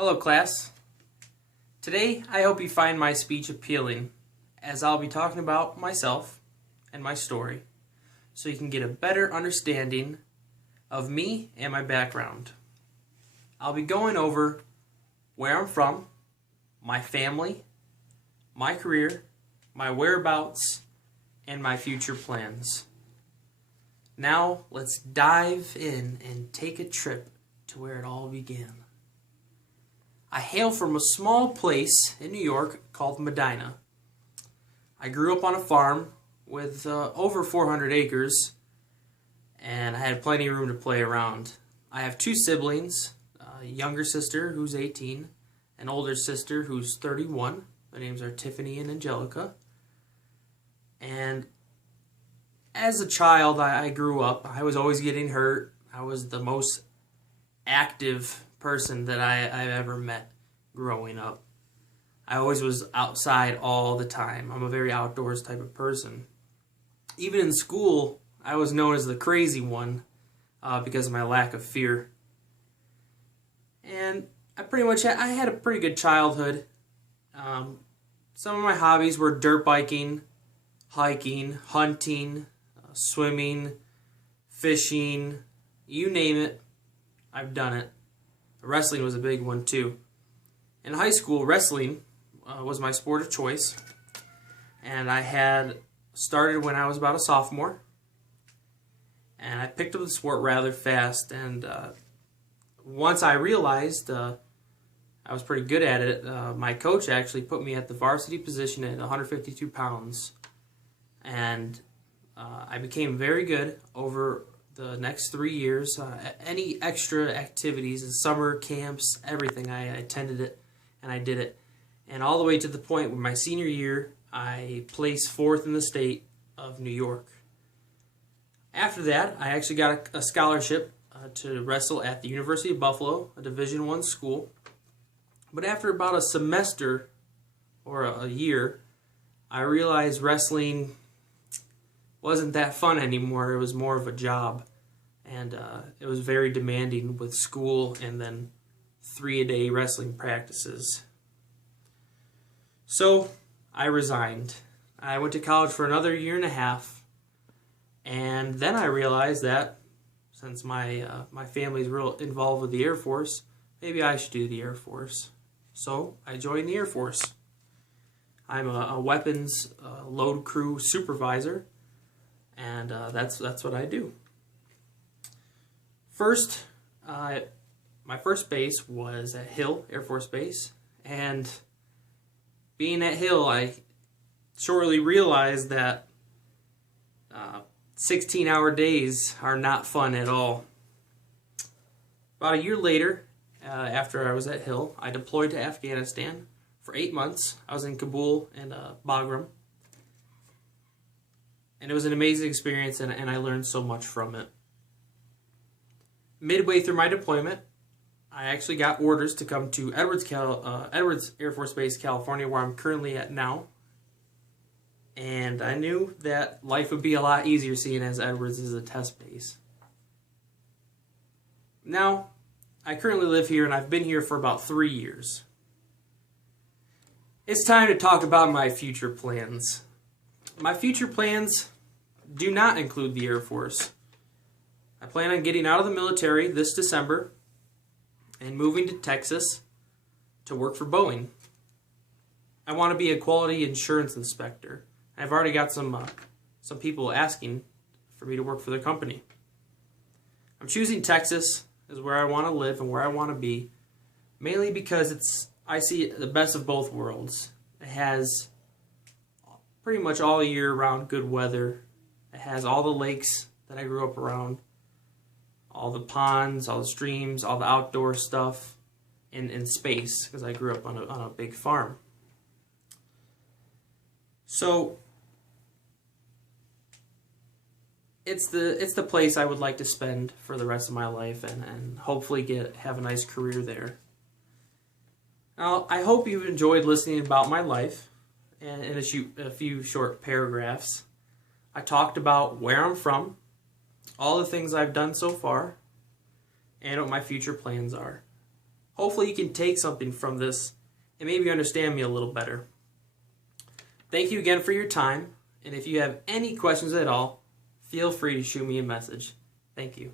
Hello class. Today I hope you find my speech appealing, as I'll be talking about myself and my story, so you can get a better understanding of me and my background. I'll be going over where I'm from, my family, my career, my whereabouts, and my future plans. Now let's dive in and take a trip to where it all began. I hail from a small place in New York called Medina. I grew up on a farm with over 400 acres, and I had plenty of room to play around. I have two siblings, a younger sister who's 18, an older sister who's 31. Their names are Tiffany and Angelica. And as a child, I grew up. I was always getting hurt. I was the most active person that I've ever met growing up. I always was outside all the time. I'm a very outdoors type of person. Even in school, I was known as the crazy one because of my lack of fear. And I had a pretty good childhood. Some of my hobbies were dirt biking, hiking, hunting, swimming, fishing, you name it, I've done it. Wrestling was a big one too. In high school, wrestling was my sport of choice, and I had started when I was about a sophomore, and I picked up the sport rather fast, and once I realized I was pretty good at it, my coach actually put me at the varsity position at 152 pounds, and I became very good over the next 3 years. Any extra activities, summer camps, everything, I attended it and I did it. And all the way to the point where my senior year, I placed 4th in the state of New York. After that, I actually got a scholarship to wrestle at the University of Buffalo, a Division I school. But after about a semester or a year, I realized wrestling wasn't that fun anymore. It was more of a job, and it was very demanding with school and then 3-a-day wrestling practices. So I resigned. I went to college for another 1.5 years, and then I realized that since my family's real involved with the Air Force, maybe I should do the Air Force. So I joined the Air Force. I'm a weapons load crew supervisor, and that's what I do. First, my first base was at Hill Air Force Base, and being at Hill, I shortly realized that 16-hour days are not fun at all. About a year later, after I was at Hill, I deployed to Afghanistan for 8 months. I was in Kabul and Bagram. And it was an amazing experience, and I learned so much from it. Midway through my deployment, I actually got orders to come to Edwards Air Force Base, California, where I'm currently at now. And I knew that life would be a lot easier seeing as Edwards is a test base. Now, I currently live here, and I've been here for about 3 years. It's time to talk about my future plans. My future plans do not include the Air Force. I plan on getting out of the military this December and moving to Texas to work for Boeing. I want to be a quality insurance inspector. I've already got some people asking for me to work for their company. I'm choosing Texas as where I want to live and where I want to be, mainly because I see the best of both worlds. It has pretty much all year round good weather. It has all the lakes that I grew up around, all the ponds, all the streams, all the outdoor stuff, in space, because I grew up on a big farm. So it's the place I would like to spend for the rest of my life, and hopefully have a nice career there. Now, I hope you've enjoyed listening about my life and in a few short paragraphs. I talked about where I'm from, all the things I've done so far, and what my future plans are. hopefully you can take something from this and maybe understand me a little better. Thank you again for your time, and if you have any questions at all, feel free to shoot me a message. Thank you.